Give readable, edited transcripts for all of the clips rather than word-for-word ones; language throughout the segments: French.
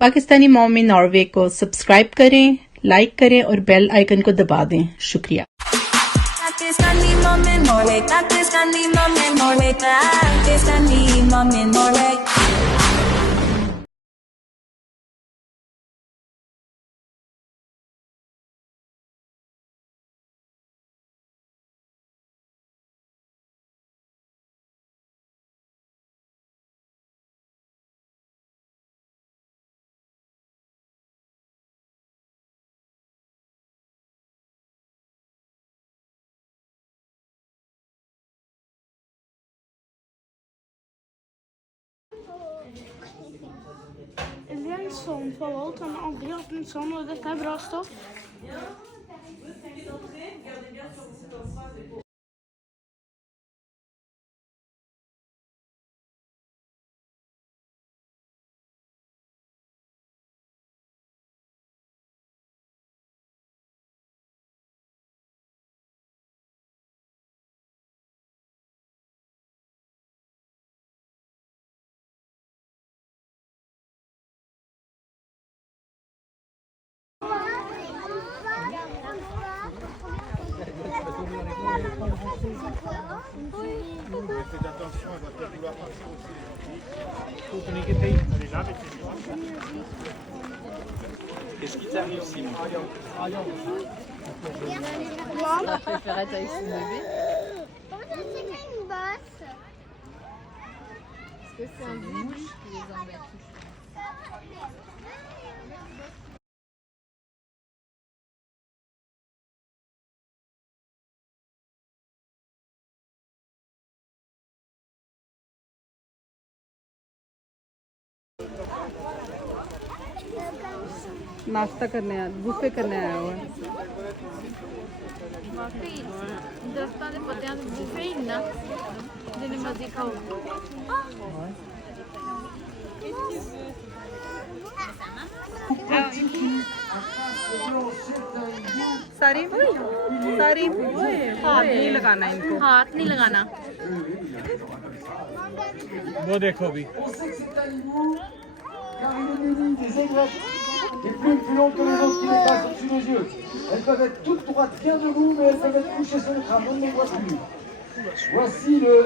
Pakistani mom in Norway को सब्सक्राइब करें, लाइक करें और बेल आइकन को दबा दें। शुक्रिया। Pakistani mom in Norway, Pakistani mom in Norway, Pakistani mom in Norway. Is er een zoon van Walt en de andere had een zoon dat is bra stof? Faites attention, elle va peut-être vouloir passer aussi. Elle est là, qu'est-ce qui t'arrive, Simon? La préférette avec son bébé. Comment ça c'est pas une bosse? Est-ce que c'est un mouche qui les embête? नाश्ता करने आया, बुफे करने आया हुआ है। ਵਾਕਈ ਦਰਖਤਾਂ ਦੇ ਪੱਤਿਆਂ ਦੇ ਬੂਫੇ ਹੀ ਨਾ ਜਿੰਨੇ ਮਰਜ਼ੀ ਖਾਓ। सारी हाथ नहीं लगाना इनको। हाथ नहीं लगाना। वो देखो भी। Car il est muni des aigrettes, des plumes plus longues que les autres qui les passent au-dessus des yeux. Elles peuvent être toutes droites, bien debout, mais elles peuvent être couchées sur le crâne, on ne les voit plus. Voici le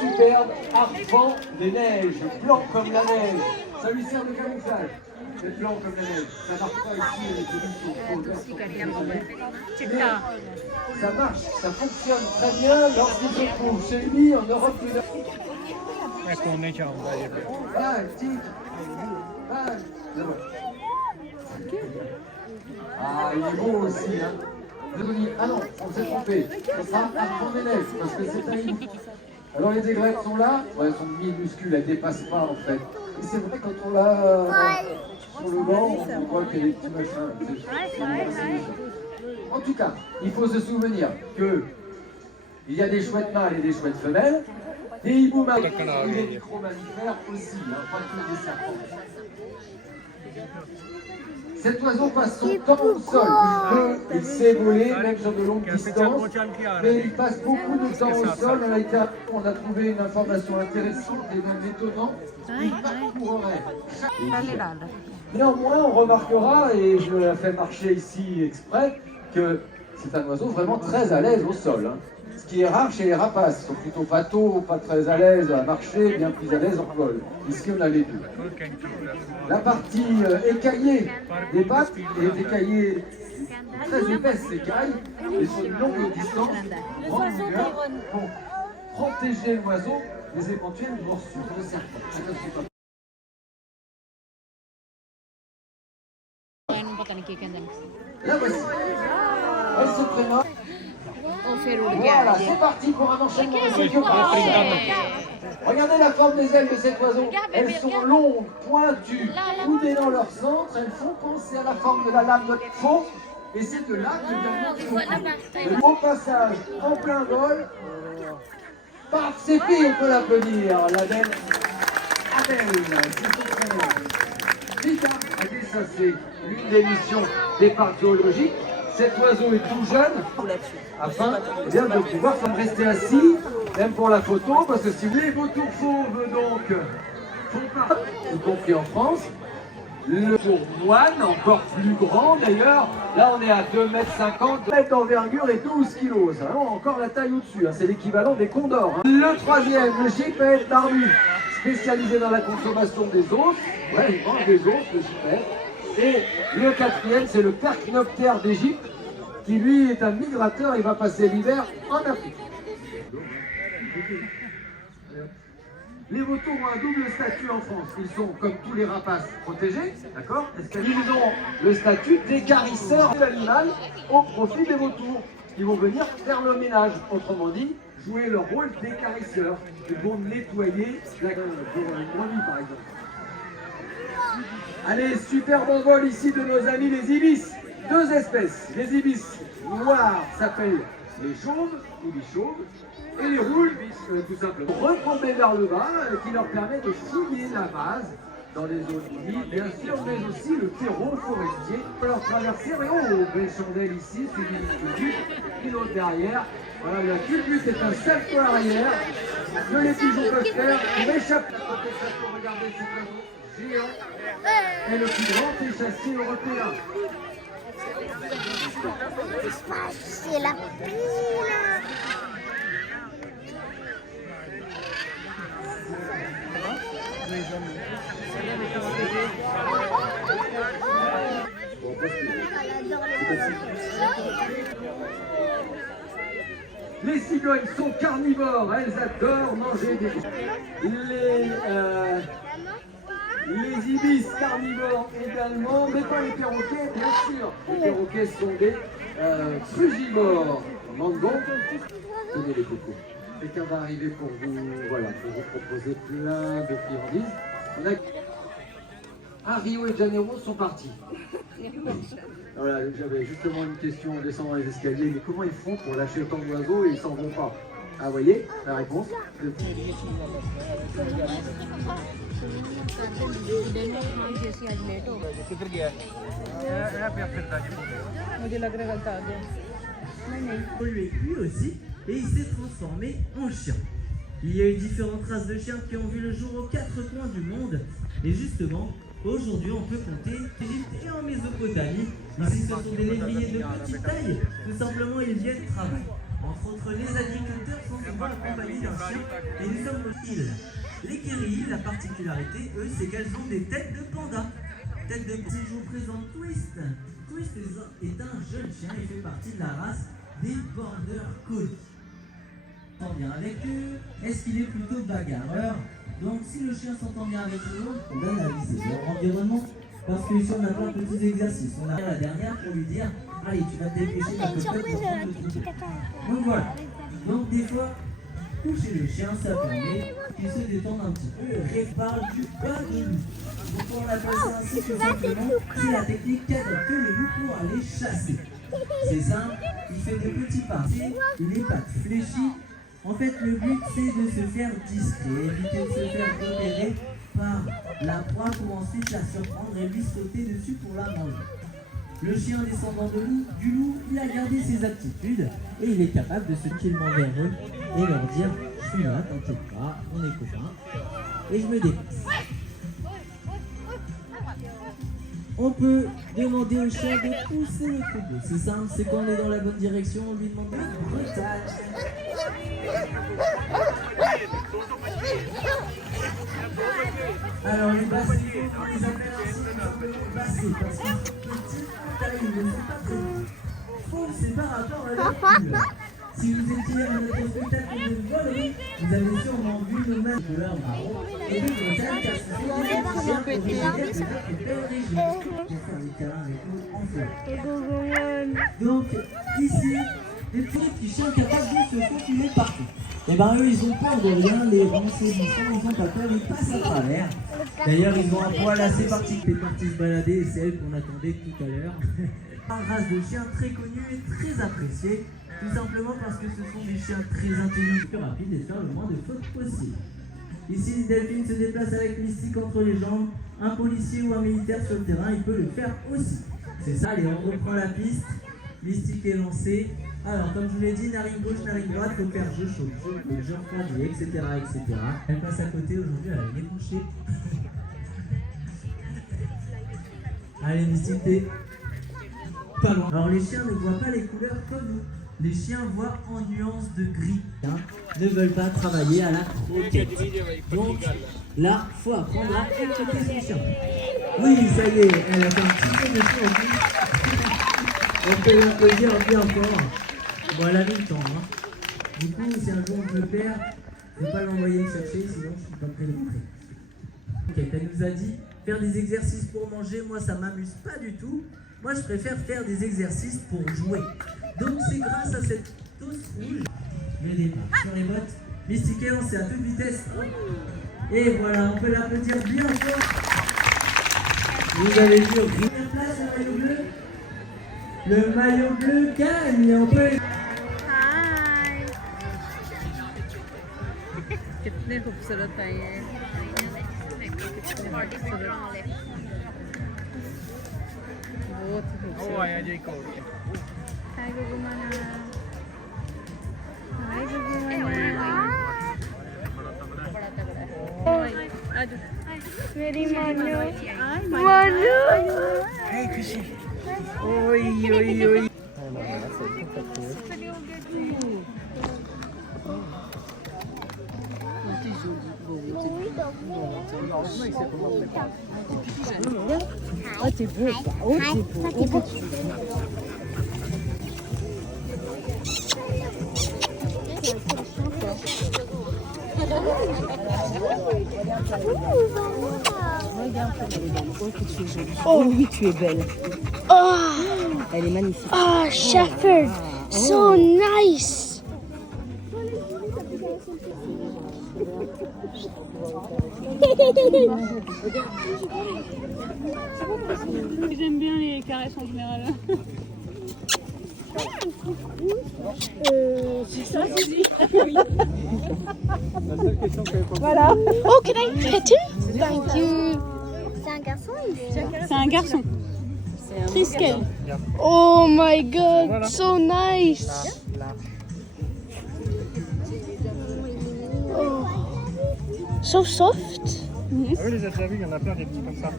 superbe arfan des neiges, blanc comme la neige. Ça lui sert de camouflage. C'est blanc comme la neige. Ça marche pas ici avec les चिट्टा Ça marche, ça fonctionne très bien lorsqu'il se trouve chez lui en Europe du Nord. Ecco, ne c'è un bel. Vai, tic. Vai. Ah, il est beau aussi, hein. Vous vous dites, ah non, on s'est trompé. Ce sera arfan des neiges, parce que c'est un hibou. Alors les aigrettes sont là, ouais, elles sont minuscules, elles ne dépassent pas en fait. Et c'est vrai quand on l'a sur le banc, on voit qu'il y a des petits machins. En tout cas, il faut se souvenir que il y a des chouettes mâles et des chouettes femelles, des hiboux mâles et des micro-mammifères aussi, hein, pas que des serpents. Cet oiseau passe son temps au sol, il sait voler même sur de longues distances, mais il passe beaucoup de temps au sol. On a trouvé une information intéressante et même étonnante, il parcourrait chaque... Néanmoins, on remarquera, et je la fais marcher ici exprès, que c'est un oiseau vraiment très à l'aise au sol. Hein. Ce qui est rare chez les rapaces, ils sont plutôt patos, pas très à l'aise à marcher, bien plus à l'aise en vol. Ici, on a les deux. La partie écaillée des pattes est écaillée, très épaisse écaille, et sur une longue distance, grande longueur, pour protéger l'oiseau des éventuelles morsures de serpents. La voici. Elle se prénomme. Voilà, c'est parti pour un enchaînement de sécurité. Regardez la forme des ailes de cet oiseau. Elles sont longues, pointues, coudées dans leur centre. Elles font penser à la forme de la lame de faux. Et c'est de là que vient notre coup. Le beau passage en plein vol. Paf, c'est pire, on peut l'applaudir. La belle Adèle, c'est son prénom. Vita, ça c'est l'une des missions des parcs zoologiques. Cet oiseau est tout jeune, afin bien, de pouvoir rester assis, même pour la photo, parce que si vous voulez, les vautours fauves donc font pas, y compris en France, Le moine, encore plus grand d'ailleurs. Là, on est à 2,50 m d'envergure et 12 kg. Ça, encore la taille au-dessus. Hein. C'est l'équivalent des condors. Hein. Le troisième, le gypaète barbu, spécialisé dans la consommation des os. Ouais, il mange des os, le gypaète. Et le quatrième, c'est le Percnoptère d'Égypte, qui lui est un migrateur. Il va passer l'hiver en Afrique. Les vautours ont un double statut en France. Ils sont, comme tous les rapaces, protégés, d'accord? Ils ont le statut d'écarisseurs de l'animal au profit des vautours, qui vont venir faire le ménage. Autrement dit, jouer leur rôle d'écarisseurs. Ils vont nettoyer pour une brebis, par exemple. Allez, super bon vol ici de nos amis les ibis. Deux espèces. Les ibis noirs s'appellent les chauves, ibis chauves. Et les roules, tout simplement, retomber vers le bas, qui leur permet de fouiller la base dans les zones humides, bien sûr, mais aussi le terreau forestier. On peut leur traverser, et oh, belle chandelle ici, suivi du culbute, une autre derrière. Voilà, le culbute est un salto arrière, que les pigeons peuvent faire pour échapper. Regardez cet oiseau géant, et le plus grand échassier européen. C'est la poule. Les cigognes sont carnivores, elles adorent manger des... Les ibis carnivores également, mais pas les perroquets, bien sûr. Les perroquets sont des frugivores. Mango, tenez les cocos. Quelqu'un va arriver pour vous, voilà, pour vous proposer plein de friandises. Rio et Janeiro sont partis. Voilà, j'avais justement une question en descendant les escaliers, mais comment ils font pour lâcher autant d'oiseaux et ils s'en vont pas? Ah, vous voyez, la réponse. Évolué lui aussi et il s'est transformé en chien. Il y a eu différentes races de chiens qui ont vu le jour aux quatre coins du monde et justement aujourd'hui on peut compter qu'Égypte et en Mésopotamie. Ici ce sont des lévriers de petite taille, tout simplement ils viennent travailler. Entre autres les agriculteurs sont souvent accompagnés d'un chien et nous sommes aux îles. Les kérilles, la particularité eux c'est qu'elles ont des têtes de panda. Tête de panda. Je vous présente Twist. Twist est un jeune chien et fait partie de la race des Border Collie. On s'entend bien avec eux. Est-ce qu'il est plutôt bagarreur? Donc si le chien s'entend bien avec nous, on va analyser leur environnement. Parce que ici on a plein de petits exercices. On a la dernière pour lui dire allez, tu vas te dépêcher d'un peu pour prendre le truc. Donc voilà. Donc des fois, coucher le chien, ça permet qu'il se détende un petit peu et répare du bas de lui. Pourquoi on appelle ça ainsi? Tout simplement, c'est la technique qu'adopte le loup pour aller chasser. C'est simple, il fait des petits parties, il est pas fléchi. En fait, le but c'est de se faire discret, éviter de se faire repérer par la proie pour ensuite la surprendre et lui sauter dessus pour la manger. Le chien descendant du loup, il a gardé ses aptitudes et il est capable de se tranquillement vers eux et leur dire je suis là, t'inquiète pas, on est copains et je me déplace. On peut demander au chien de pousser le troupeau. C'est simple, c'est quand on est dans la bonne direction, on lui demande de brutal. Alors les basses, on les appelle ainsi bassés parce qu'ils sont petits, taille, mais c'est pas très bon. Faux, c'est par rapport à leur couleur. Si vous étiez à notre spectacle de volerie, vous avez sûrement vu nos mains de couleur marron et de Bretagne car ce sont des petits chiens originaires de notre belle région. Pour faire des câlins avec nous en forêt. Donc ici, les petits chiens capables de se faufiler partout. Et ben eux ils ont peur de rien, les ronds-saisissants, ils ont pas peur, ils passent à travers. D'ailleurs ils ont un poil assez particulier, parti se balader et c'est elle qu'on attendait tout à l'heure. Une race de chiens très connue et très appréciée, tout simplement parce que ce sont des chiens très intelligents, plus rapides et faire le moins de fautes possible. Ici Delphine se déplace avec Mystique entre les jambes, un policier ou un militaire sur le terrain, il peut le faire aussi. C'est ça, allez on reprend la piste, Mystique est lancée. Alors, comme je vous l'ai dit, narine gauche, narine droite, faut faire je chauffe, je refroidis, etc., etc. Elle passe à côté aujourd'hui, elle est couchée. Allez, Mystique, t'es pas loin. Alors, les chiens ne voient pas les couleurs comme nous. Les chiens voient en nuances de gris. Hein, ne veulent pas travailler à la croquette. Donc, là, faut apprendre à écouter son chien. Oui, ça y est, elle a fait un petit peu de chien en plus. On peut l'applaudir bien fort. Bon, elle a mis le temps. Hein. Du coup, si un jour on le perd, je ne vais pas l'envoyer me chercher, sinon je ne suis pas prêt de rentrer. Ok, elle nous a dit faire des exercices pour manger. Moi, ça m'amuse pas du tout. Moi, je préfère faire des exercices pour jouer. Donc, c'est grâce à cette tosse rouge. Le départ sur les bottes. Mystique et c'est à toute vitesse. Et voilà, on peut l'applaudir bien fort. Vous avez vu au première place le maillot bleu. Le maillot bleu gagne. On peut. कितने खूबसूरत है ये बहुत ਉਹ ਆਇਆ ਜੀ ਇੱਕ ਹੋਰ हाय गुगु माना हाय गुगु माना आज मेरी मानो ਓਏ ਓਏ ਓਏ Oh oui, tu es belle. Oh, Elle est magnifique. oh, shepherd, so nice. j'aime bien les caresses en général C'est ça, Suzy. La seule question que j'avais pas Voilà. Oh, can I pet him? Thank you. C'est un garçon ou une fille? c'est un garçon Triskel Oh my god, so nice. Oh. So soft. Ah oui, les déjà vus, il y en a plein des petits comme ça.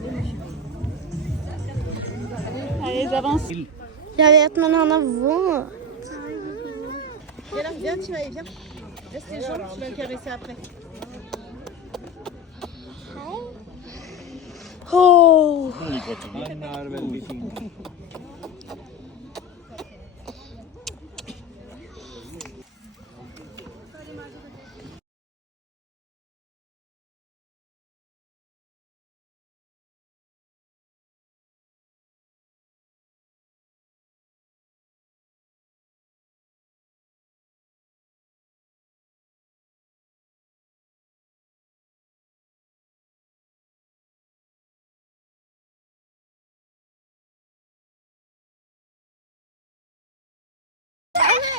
allez j'avance Jag vet, men han har våt. Viens, tu vas, viens. Laisse tes jambes, tu vas le caresser après. Oh. Han är väldigt fin.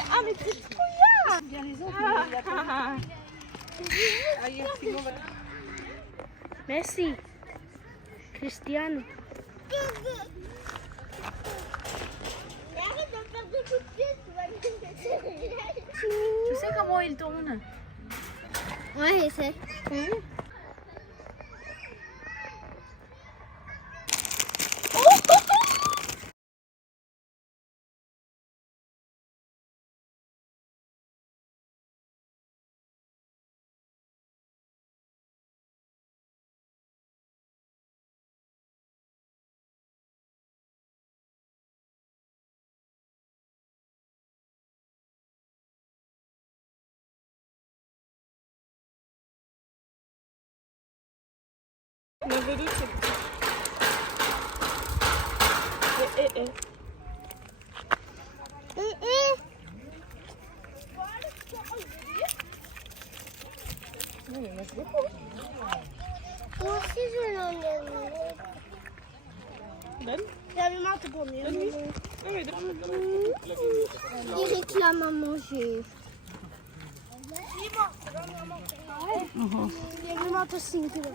Ah, mais c'est trop bien. Messi. Cristiano. Arrête de faire des coups de pied, tu vas le tu sais comment il tourne Ouais, je sais. Le vélo, c'est petit. Moi aussi, je l'en ai. Ben, j'avais marre de prendre Il réclame à manger. j'avais marre de 5 kilos.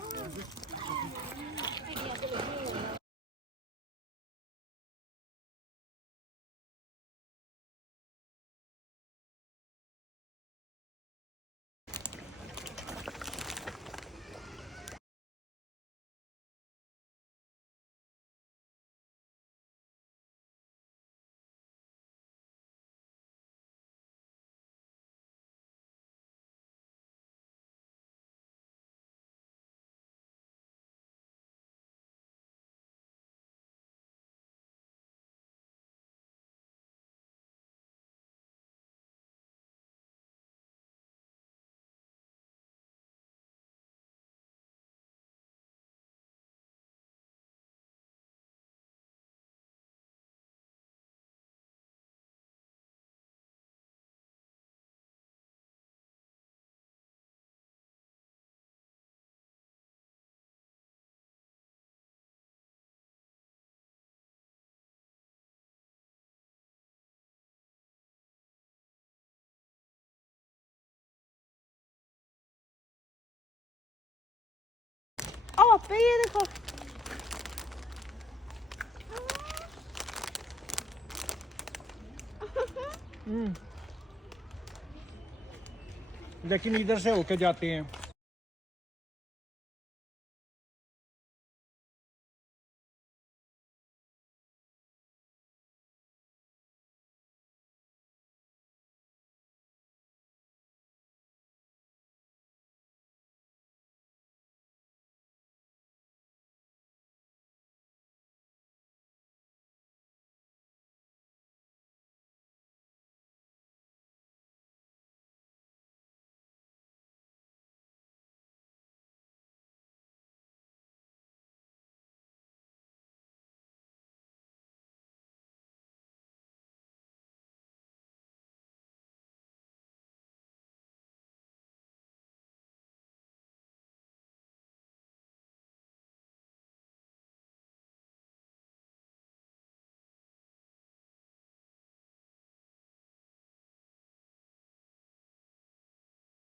पापा ये देखो लेकिन इधर से होके जाते हैं।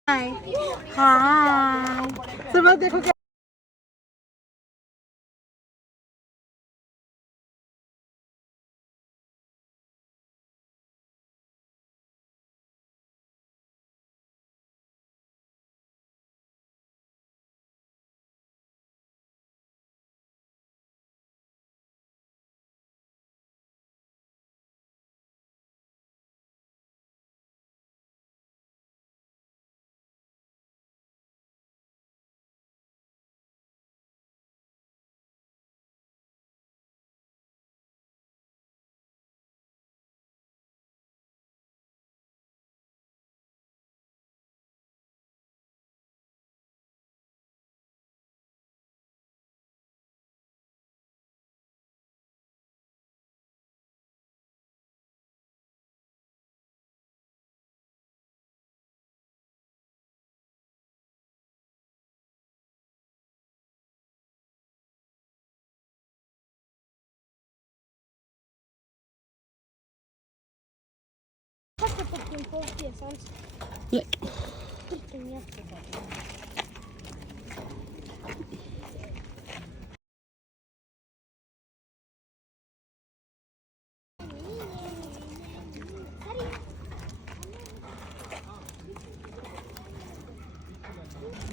हाय सुबह देखो क्या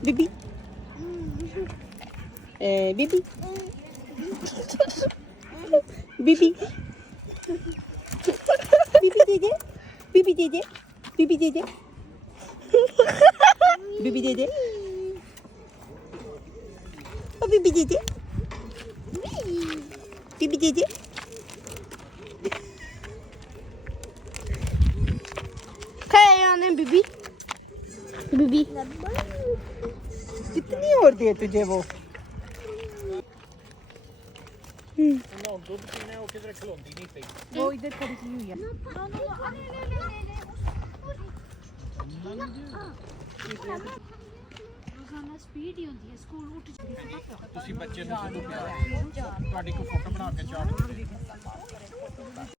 Bibi. Bibi. Bibi. Bibi dede. Bibi dede. Bibi dede. Bibi dede. Oh bibi dede. Bibi dede. खाया बीबी बीबी कितनी और दे तुझे वो वो इधर खड़ी की हुई है रोजाना स्पीड ही होती है स्कूल उठ ਤੁਸੀਂ ਬੱਚੇ ਨੂੰ ਜਦੋਂ ਪਿਆਰ ਤੁਹਾਡੀ ਕੋਈ ਫੋਟੋ ਬਣਾ ਕੇ ਚਾੜ ਦਿੰਦੇ